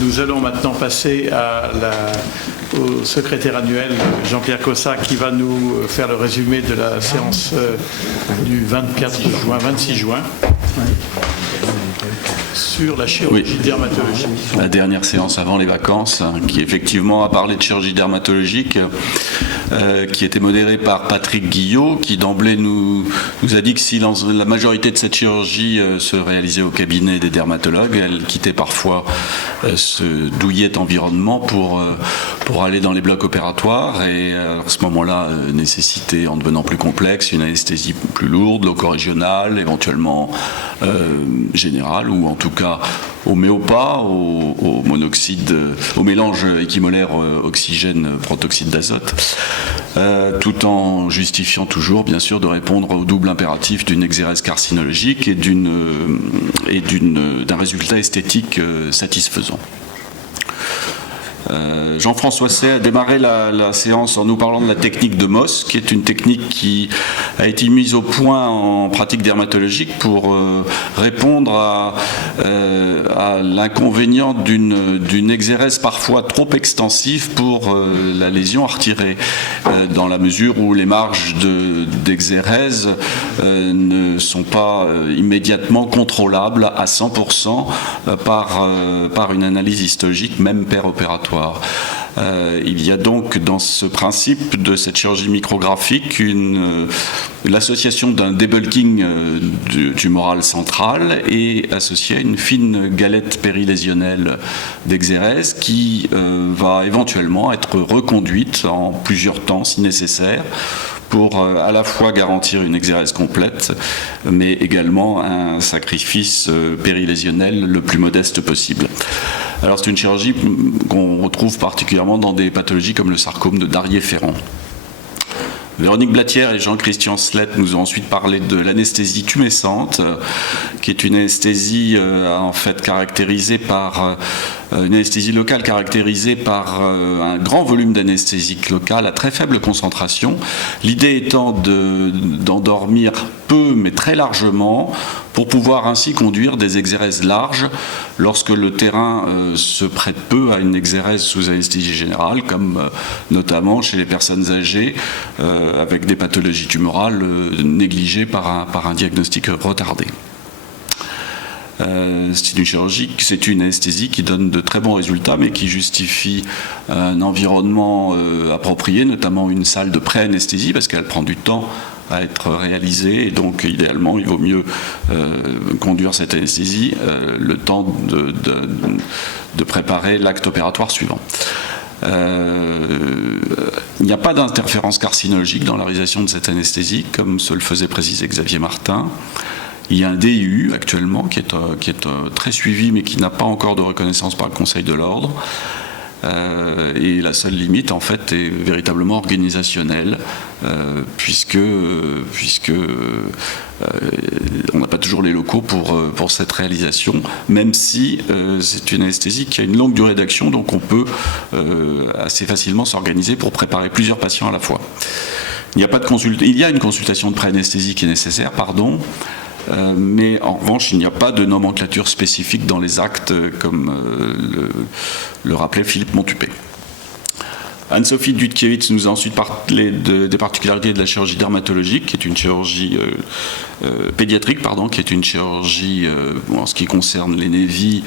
Nous allons maintenant passer au secrétaire annuel Jean-Pierre Cossat qui va nous faire le résumé de la séance du 24 juin, 26 juin sur la chirurgie dermatologique. La dernière séance avant les vacances, qui effectivement a parlé de chirurgie dermatologique, qui était modérée par Patrick Guillot, qui d'emblée nous a dit que si la majorité de cette chirurgie se réalisait au cabinet des dermatologues, elle quittait parfois ce douillet environnement pour aller dans les blocs opératoires et à ce moment-là nécessitait, en devenant plus complexe, une anesthésie plus lourde, loco-régionale, éventuellement générale ou en tout cas au méopa, au monoxyde, au mélange équimolaire oxygène protoxyde d'azote, tout en justifiant toujours bien sûr de répondre au double impératif d'une exérèse carcinologique et d'un résultat esthétique satisfaisant. Jean-François Say a démarré la séance en nous parlant de la technique de Mohs, qui est une technique qui a été mise au point en pratique dermatologique pour répondre à l'inconvénient d'une exérèse parfois trop extensive pour la lésion à retirer, dans la mesure où les marges d'exérèse ne sont pas immédiatement contrôlables à 100% par une analyse histologique, même péropératoire. Il y a donc dans ce principe de cette chirurgie micrographique l'association d'un debulking tumoral central et associé à une fine galette périlésionnelle d'exérèse qui va éventuellement être reconduite en plusieurs temps si nécessaire pour à la fois garantir une exérèse complète, mais également un sacrifice périlésionnel le plus modeste possible. Alors c'est une chirurgie qu'on retrouve particulièrement dans des pathologies comme le sarcome de Darrier-Ferrand. Véronique Blatière et Jean-Christian Slett nous ont ensuite parlé de l'anesthésie tumescente, qui est une anesthésie en fait caractérisée par une anesthésie locale caractérisée par un grand volume d'anesthésique locale à très faible concentration. L'idée étant d'endormir peu mais très largement pour pouvoir ainsi conduire des exérèses larges lorsque le terrain se prête peu à une exérèse sous anesthésie générale, comme notamment chez les personnes âgées avec des pathologies tumorales négligées par un diagnostic retardé. C'est une chirurgie, c'est une anesthésie qui donne de très bons résultats, mais qui justifie un environnement approprié, notamment une salle de pré-anesthésie, parce qu'elle prend du temps à être réalisée, et donc idéalement il vaut mieux conduire cette anesthésie le temps de préparer l'acte opératoire suivant. Il n'y a pas d'interférence carcinologique dans la réalisation de cette anesthésie, comme se le faisait préciser Xavier Martin. Il y a un DIU actuellement qui est très suivi mais qui n'a pas encore de reconnaissance par le Conseil de l'Ordre. Et la seule limite en fait est véritablement organisationnelle puisque on n'a pas toujours les locaux pour cette réalisation, même si c'est une anesthésie qui a une longue durée d'action, donc on peut assez facilement s'organiser pour préparer plusieurs patients à la fois. Il y a une consultation de pré-anesthésie qui est nécessaire, mais en revanche, il n'y a pas de nomenclature spécifique dans les actes, comme le rappelait Philippe Montupet. Anne-Sophie Dudkiewicz nous a ensuite parlé des particularités de la chirurgie dermatologique, qui est une chirurgie pédiatrique, qui est une chirurgie, en ce qui concerne les névis,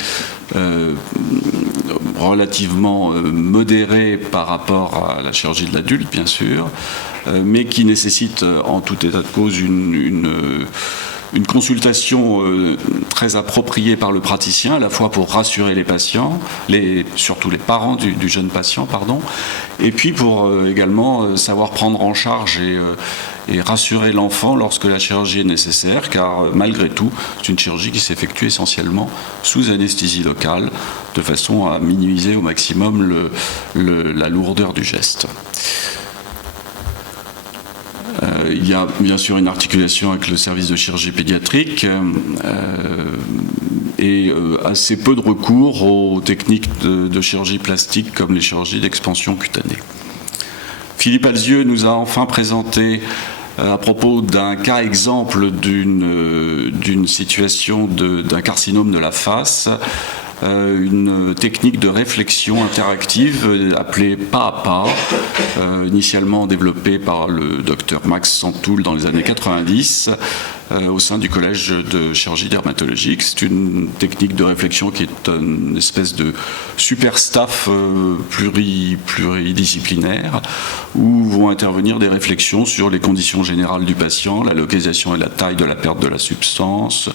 relativement modérée par rapport à la chirurgie de l'adulte, bien sûr, mais qui nécessite en tout état de cause une consultation très appropriée par le praticien, à la fois pour rassurer les patients, surtout les parents du jeune patient, et puis pour également savoir prendre en charge et rassurer l'enfant lorsque la chirurgie est nécessaire, car malgré tout, c'est une chirurgie qui s'effectue essentiellement sous anesthésie locale, de façon à minimiser au maximum la lourdeur du geste. Il y a bien sûr une articulation avec le service de chirurgie pédiatrique et assez peu de recours aux techniques de chirurgie plastique comme les chirurgies d'expansion cutanée. Philippe Alzieux nous a enfin présenté à propos d'un cas exemple d'une situation d'un carcinome de la face, une technique de réflexion interactive appelée pas à pas, initialement développée par le docteur Max Santoul dans les années 90 au sein du collège de chirurgie dermatologique. C'est une technique de réflexion qui est une espèce de super staff pluridisciplinaire où vont intervenir des réflexions sur les conditions générales du patient, la localisation et la taille de la perte de la substance,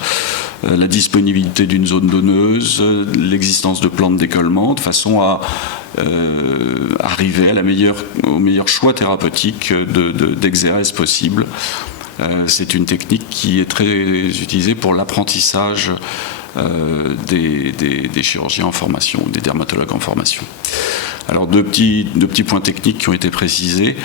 la disponibilité d'une zone donneuse, l'existence de plans de décollement, de façon à arriver à au meilleur choix thérapeutique d'exérèse possible. C'est une technique qui est très utilisée pour l'apprentissage des chirurgiens en formation, des dermatologues en formation. Alors deux petits points techniques qui ont été précisés.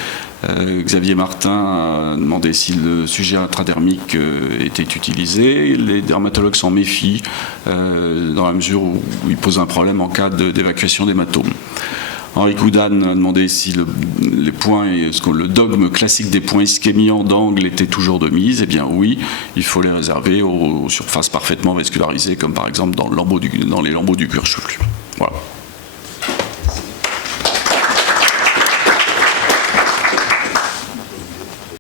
Xavier Martin a demandé si le sujet intradermique était utilisé. Les dermatologues s'en méfient dans la mesure où il pose un problème en cas d'évacuation d'hématomes. Henri Coudane a demandé si le dogme classique des points ischémiants d'angle était toujours de mise. Eh bien oui, il faut les réserver aux surfaces parfaitement vascularisées, comme par exemple dans les lambeaux du cuir chevelu. Voilà.